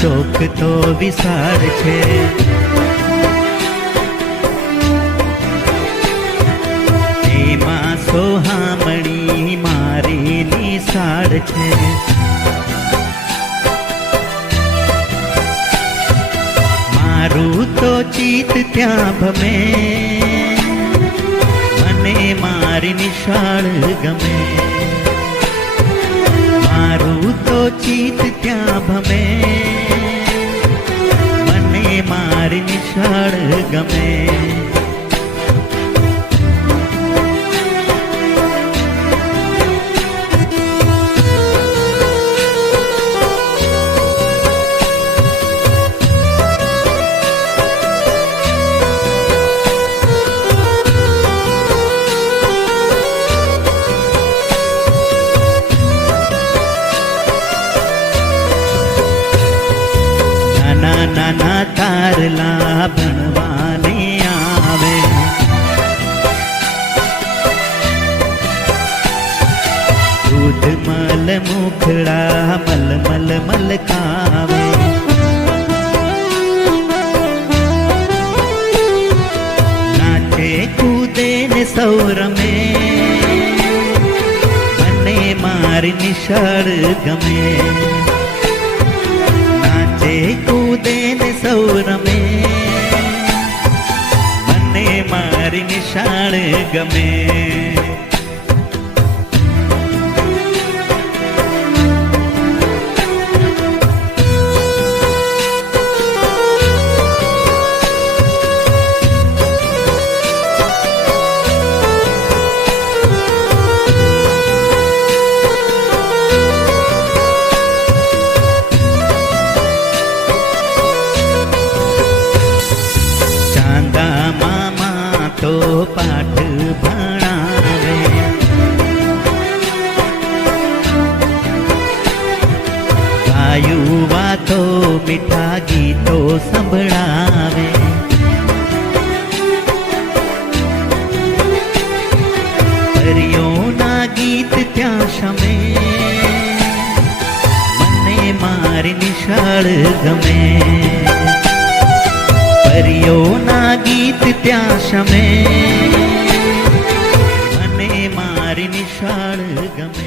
ચોક તો વિશાળ છે, એમાં સોહામણી મારી નિશાળ છે। મારું તો ચિત્ત ત્યાં ભમે, મને મારી નિશાળ ગમે। મારું તો ચિત્ત ત્યાં ભમે, મને મારી નિશાળ ગમે। નાના તારલા ભણવાને આવે, દૂધ મલ મુખડા મલ મલ મલકાવે। નાચે કૂદે ને સૌ રમે, મને મારી નિશાળ ગમે। કૂદે ને સૌ રમે, મને મારી નિશાળ ગમે। મામા તો પાઠ ભણાવે, ગાયું વાતો મીઠા ગીતો સંભળાવે। પરીઓના ગીત ત્યાં શમે, મને મારી નિશાળ ગમે। પરીઓના ગીત ત્યાં શમે, મને મારી નિશાળ ગમે।